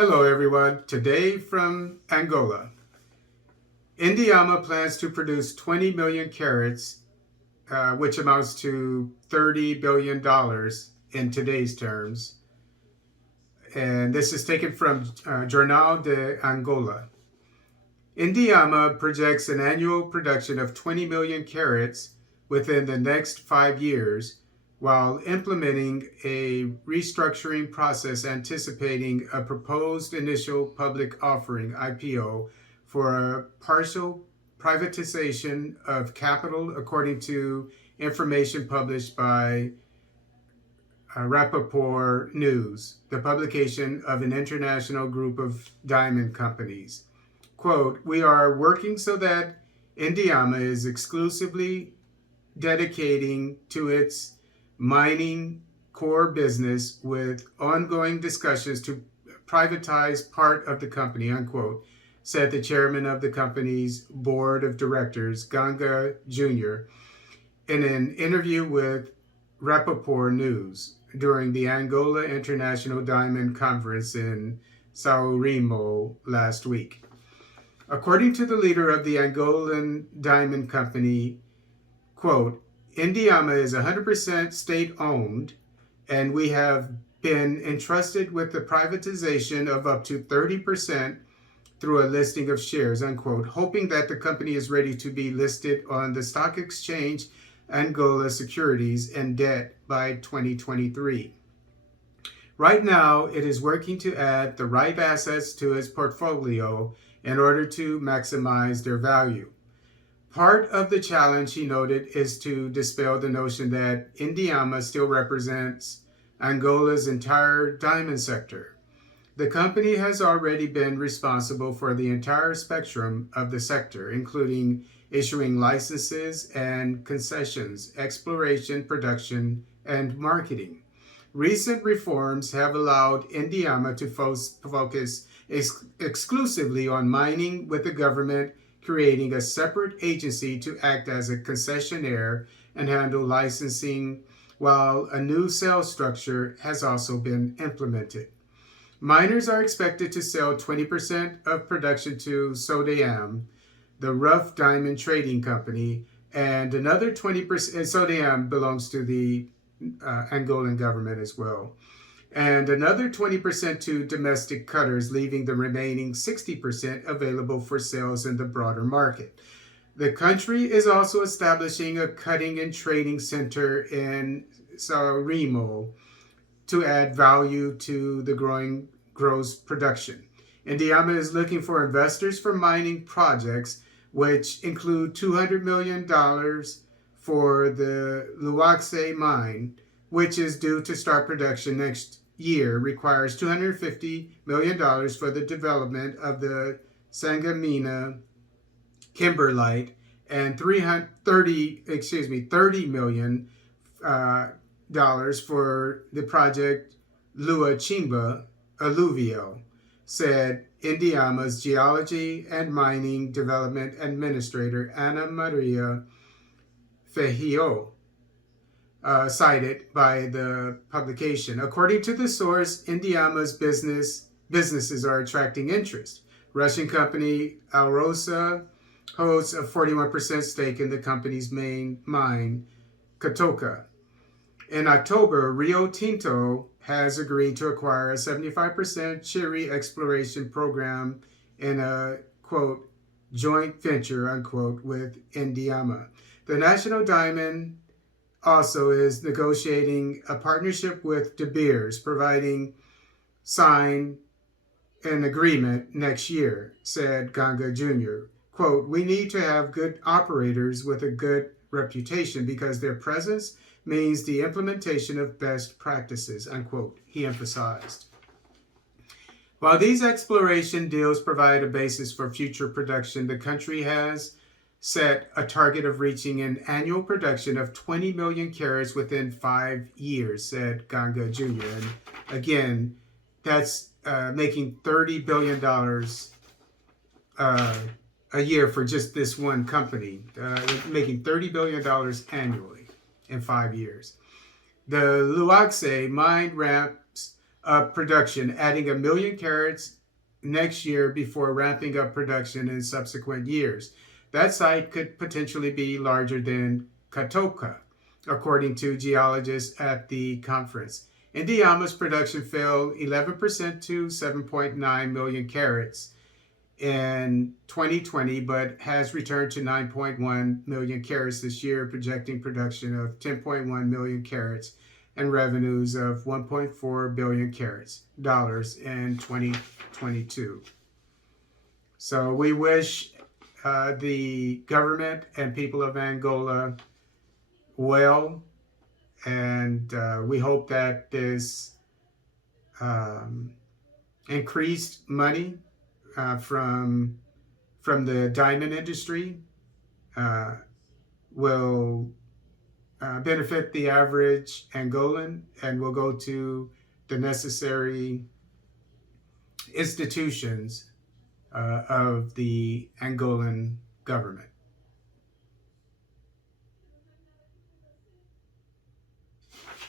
Hello everyone, today from Angola. Endiama plans to produce 20 million carats, which amounts to $30 billion in today's terms. And this is taken from Jornal de Angola. Endiama projects an annual production of 20 million carats within the next 5 years, while implementing a restructuring process anticipating a proposed initial public offering (IPO) for a partial privatization of capital, according to information published by Rappaport News, the publication of an international group of diamond companies. Quote, "We are working so that Endiama is exclusively dedicating to its mining core business with ongoing discussions to privatize part of the company," unquote, said the chairman of the company's board of directors, Ganga Jr., in an interview with Rappaport News during the Angola International Diamond Conference in Sao Remo last week. According to the leader of the Angolan Diamond Company, quote, "Endiama is 100% state-owned, and we have been entrusted with the privatization of up to 30% through a listing of shares," unquote, hoping that the company is ready to be listed on the stock exchange Angola Securities and Debt by 2023. Right now, it is working to add the right assets to its portfolio in order to maximize their value. Part of the challenge, he noted, is to dispel the notion that Endiama still represents Angola's entire diamond sector. The company has already been responsible for the entire spectrum of the sector, including issuing licenses and concessions, exploration, production, and marketing. Recent reforms have allowed Endiama to focus exclusively on mining, with the government creating a separate agency to act as a concessionaire and handle licensing, while a new sales structure has also been implemented. Miners are expected to sell 20% of production to Sodiam, the rough diamond trading company, and another 20%, Sodiam belongs to the Angolan government as well, and another 20% to domestic cutters, leaving the remaining 60% available for sales in the broader market. The country is also establishing a cutting and trading center in Sao Remo to add value to the growing gross production. Endiama is looking for investors for mining projects, which include $200 million for the Luaxe mine, which is due to start production next year, requires $250 million for the development of the Sangamina kimberlite, and $30 million for the project Luachimba alluvial, said Endiama's Geology and Mining Development Administrator Ana Maria Ferreira, cited by the publication. According to the source, Endiama's businesses are attracting interest. Russian company Alrosa holds a 41% stake in the company's main mine, Katoka. In October, Rio Tinto has agreed to acquire a 75% Chiri exploration program in a, quote, joint venture, unquote, with Endiama. The National Diamond also is negotiating a partnership with De Beers, providing sign an agreement next year, said Ganga Jr. Quote, "We need to have good operators with a good reputation because their presence means the implementation of best practices," unquote, he emphasized. While these exploration deals provide a basis for future production, the country has set a target of reaching an annual production of 20 million carats within 5 years, said Ganga Jr. And again, that's making $30 billion a year for just this one company, making $30 billion annually in 5 years. The Luaxe mine wraps of production, adding 1 million carats next year before ramping up production in subsequent years. That site could potentially be larger than Katoka, according to geologists at the conference. Endiama's production fell 11% to 7.9 million carats in 2020, but has returned to 9.1 million carats this year, projecting production of 10.1 million carats and revenues of 1.4 billion carats dollars in 2022. So we wish the government and people of Angola well, and we hope that this increased money from the diamond industry will benefit the average Angolan and will go to the necessary institutions of the Angolan government.